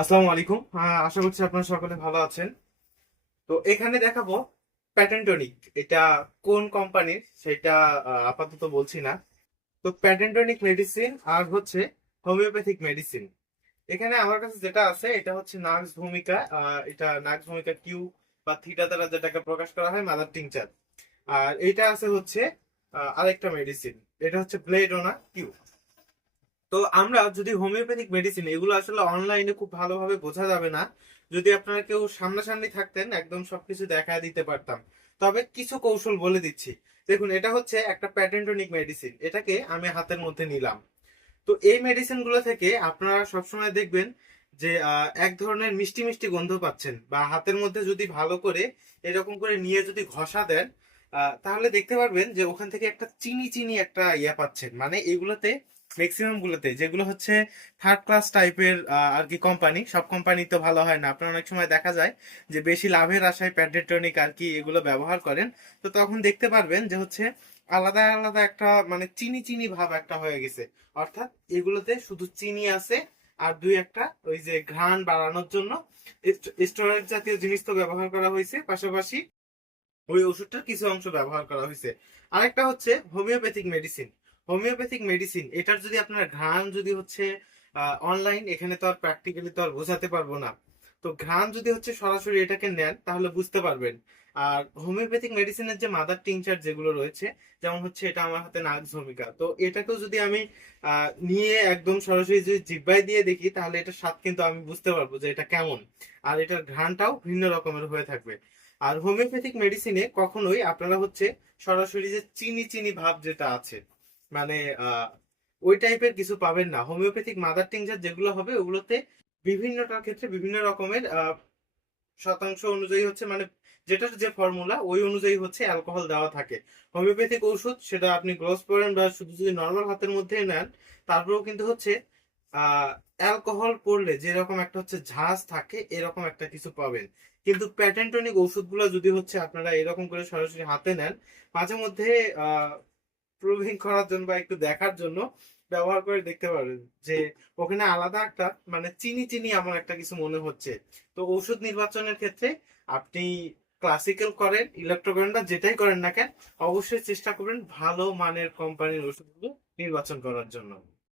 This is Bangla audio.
আসসালামু আলাইকুম। আহ, আশা করছি আপনারা সকলে ভালো আছেন। তো এখানে দেখাবো প্যাটেন্টনিক এটা কোন কোম্পানির সেটা আপাতত বলছি না। তো প্যাটেন্টনিক মেডিসিন আর হচ্ছে হোমিওপ্যাথিক মেডিসিন এখানে আমার কাছে যেটা আছে এটা হচ্ছে নাক্স ভূমিকা এটা নাক্স ভূমিকা কিউ বা থিটা দ্বারা যেটাকে প্রকাশ করা হয় মাদার টিংচার আর এটা আছে হচ্ছে আরেকটা মেডিসিন এটা হচ্ছে ব্লেডোনা কিউ তো আমরা যদি হোমিওপ্যাথিক মেডিসিন, এগুলো আসলে অনলাইনে খুব ভালোভাবে বোঝা যাবে না। যদি আপনারা কেউ সামনাসামনি থাকতেন, একদম সবকিছু দেখা দিতে পারতাম। তবে কিছু কৌশল বলে দিচ্ছি। দেখুন, এটা হচ্ছে একটা প্যাটেন্টনিক মেডিসিন। এটাকে আমি হাতের মধ্যে নিলাম। তো এই মেডিসিনগুলো থেকে আপনারা সবসময় দেখবেন যে এক ধরনের মিষ্টি মিষ্টি গন্ধ পাচ্ছেন বা হাতের মধ্যে যদি ভালো করে এরকম করে নিয়ে যদি ঘষা দেন তাহলে দেখতে পারবেন যে ওখান থেকে একটা চিনি চিনি একটা ইয়া পাচ্ছেন। মানে এগুলোতে ম্যাক্সিমাম গুলোতে, যেগুলো হচ্ছে থার্ড ক্লাস টাইপের আর কি কোম্পানি সব কোম্পানি তো ভালো হয় না। আপনার অনেক সময় দেখা যায় যে বেশি লাভের আশায় প্যাডেটনিক আর কি এগুলো ব্যবহার করেন। তো তখন দেখতে পারবেন যে হচ্ছে আলাদা আলাদা একটা মানে চিনি চিনি ভাব একটা হয়ে গেছে। অর্থাৎ এগুলোতে শুধু চিনি আছে আর দুই একটা ওই যে ঘ্রাণ বাড়ানোর জন্য। স্টোরেজ জাতীয় জিনিস তো ব্যবহার করা হয়েছে। পাশাপাশি ওই ওষুধটার কিছু অংশ ব্যবহার করা হয়েছে। আরেকটা হচ্ছে হোমিওপ্যাথিক মেডিসিন। হোমিওপ্যাথিক মেডিসিন, এটার যদি আপনার ঘ্রাণ যদি হচ্ছে অনলাইন এখানে তো আর প্র্যাকটিক্যালি তো আর বোঝাতে পারব না। তো ঘ্রাণ যদি হচ্ছে সরাসরি এটাকে নেন, তাহলে বুঝতে পারবেন। আর হোমিওপ্যাথিক মেডিসিনের যে মাদার টিংচার যেগুলো রয়েছে, যেমন হচ্ছে এটা আমার হাতে নাগস ভূমিকা তো এটাকেও যদি আমি নিয়ে একদম সরাসরি যদি জিব্বায় দিয়ে দেখি, তাহলে এটার স্বাদ কিন্তু আমি বুঝতে পারব যে এটা কেমন। আর এটার ঘ্রাণটাও ভিন্ন রকমের হয়ে থাকবে। আর হোমিওপ্যাথিক মেডিসিনে কখনোই আপনারা হচ্ছে সরাসরি যে চিনি চিনি ভাব যেটা আছে মানে ওই টাইপের কিছু পাবেন না। হোমিওপ্যাথিক মাদার টিংচার যেগুলো হবে, ওগুলোতে বিভিন্নটার ক্ষেত্রে বিভিন্ন রকমের শতাংশ অনুযায়ী হচ্ছে মানে যেটার যে ফর্মুলা, ওই অনুযায়ী হচ্ছে অ্যালকোহল দেওয়া থাকে। হোমিওপ্যাথিক ওষুধ, সেটা আপনি গ্লোভস পরেন বা শুধু যদি নর্মাল হাতের মধ্যে নেন, তারপরেও কিন্তু হচ্ছে অ্যালকোহল পড়লে যেরকম একটা হচ্ছে ঝাঁজ থাকে, এরকম একটা কিছু পাবেন। কিন্তু প্যাটেন্টনিক ওষুধগুলো যদি হচ্ছে আপনারা এরকম করে সরাসরি হাতে নেন, মাঝে মধ্যে প্রুভিং করার জন্য বা একটু দেখার জন্য ব্যবহার করে দেখতে পারবেন যে ওখানে আলাদা একটা মানে চিনি চিনি এমন একটা কিছু মনে হচ্ছে। তো ওষুধ নির্বাচনের ক্ষেত্রে আপনি ক্লাসিক্যাল করেন ইলেকট্রো করেন বা যেটাই করেন না কেন, অবশ্যই চেষ্টা করবেন ভালো মানের কোম্পানির ওষুধগুলো নির্বাচন করার জন্য।